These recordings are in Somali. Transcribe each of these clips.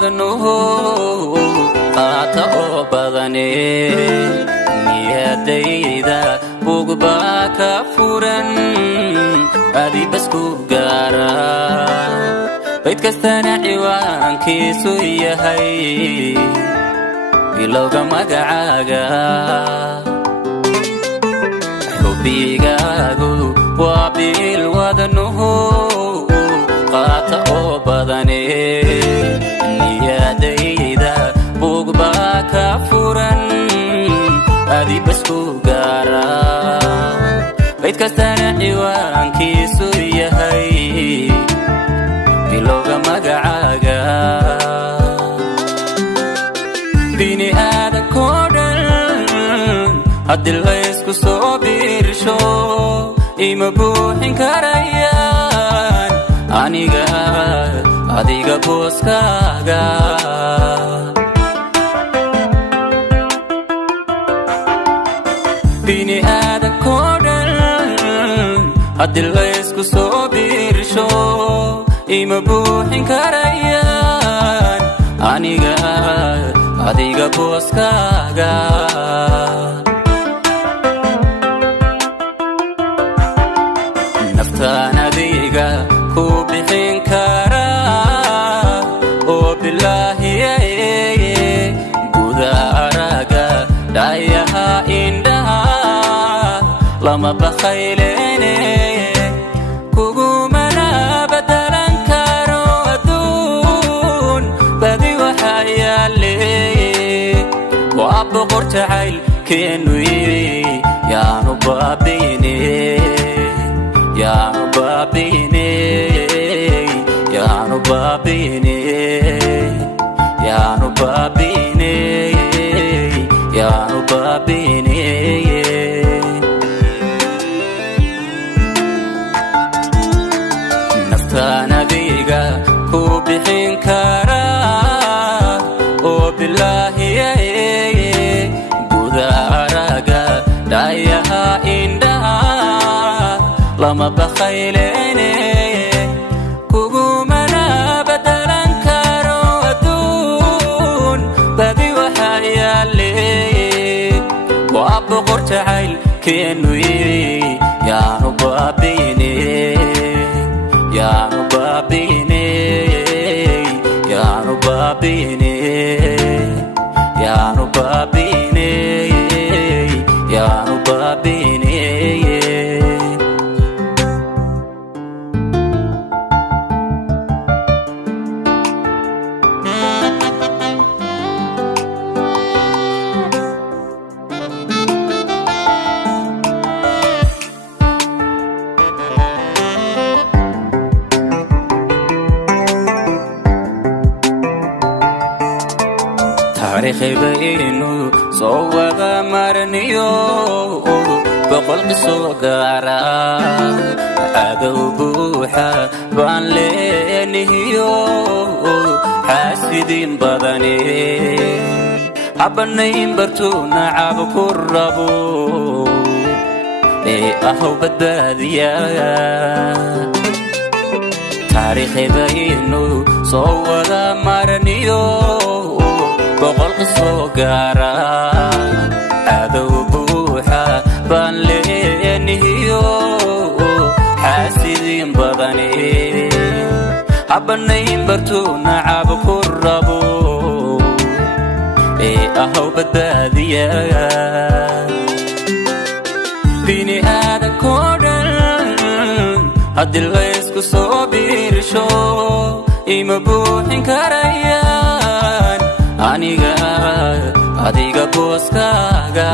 wadnuhu qaata oo badane niyadayda bugbaa ka furan adi bas ku gaara bayd kastana ciwaankiisu yahay bilowga magacaaga xubbigaagu waa bil wadnuhu qaata oo badane niyadayda bugbaa ka furan adi bas ku gaara bayd kastana ciwaankiisu yahay bilowga magacaaga bini aadankoo dhan haddii laysku soo biirsho ima buuxin karayaan aniga adiga booskaaga bini aadankoo dhan haddii laysku soo biirsho ima buuxin karayaan aniga adiga booskaaga naftaan adiga ku bixin karaa oo bilaahiye guda araga dhayaha indhaha lama bakhaylene kugumana badalan karo adduun badi waxaa yaale waa boqor jacaylkeenu yaanu baabiine yaanu baabiine yaanu baabiine yaanu baabiine yaanu baabiine naftaan adiga ku bixin karaa oo bilaahiye guda araga dhayaha indhaha lama bakhaylene kugumana badalan karo adduun badi waxaa yaale waa boqor jacaylkeenu yaanu baabiine yaanu baabiine yaanu baabiine yaanu baabiine yaanu baabiine taariikhi baynu soo wada marniyo boqol qisoo gaara cadow buuxa baan leenahiyo xaasidiin badane habanayn bartuu nacab ku rabo ee ahow badbaadiya taariikhi baynu soo wada marniyo boqol qisoo gaara cadow buuxa baan leenahiyo xaasidiin badane habanayn bartuu nacab ku rabo ee ahow badbaadiya bini aadankoo dhan haddii laysku soo biirsho ima buuxin karayaan aniga adiga booskaaga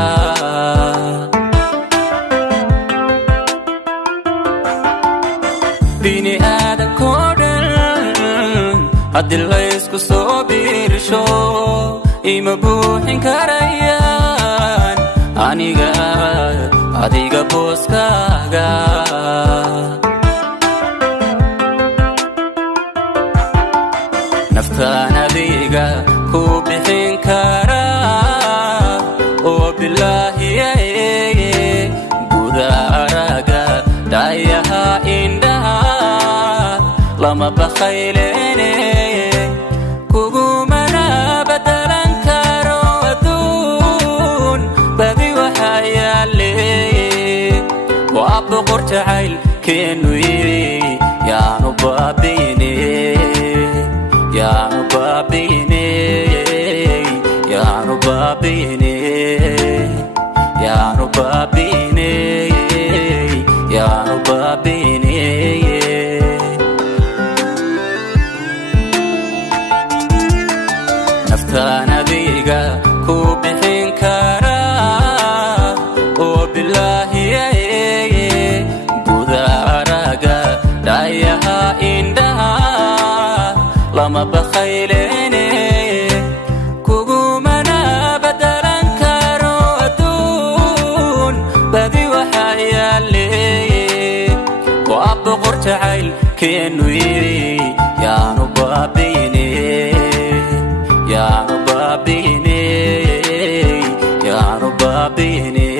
bini aadankoo dhan haddii laysku soo biirsho ima buuxin karayaan aniga adiga booskaaga naftaan adiga ku bixin karaa oo bilaahiye guda araga dhayaha indhaha lama bakhaylene kugu وابقر تعيل كنوي يا نبابيني يا نبابيني يا نبابيني يا نبابيني يا نبابيني نفتانا ديقا كوبحين كارا وبالله بوداراقا دايها إندها لما بخيليني كوغومنا بدلا كارو أدون بدي وحايا لي وأبقر تعيل كنوي يا نبابيني يا نبابيني يا نبابيني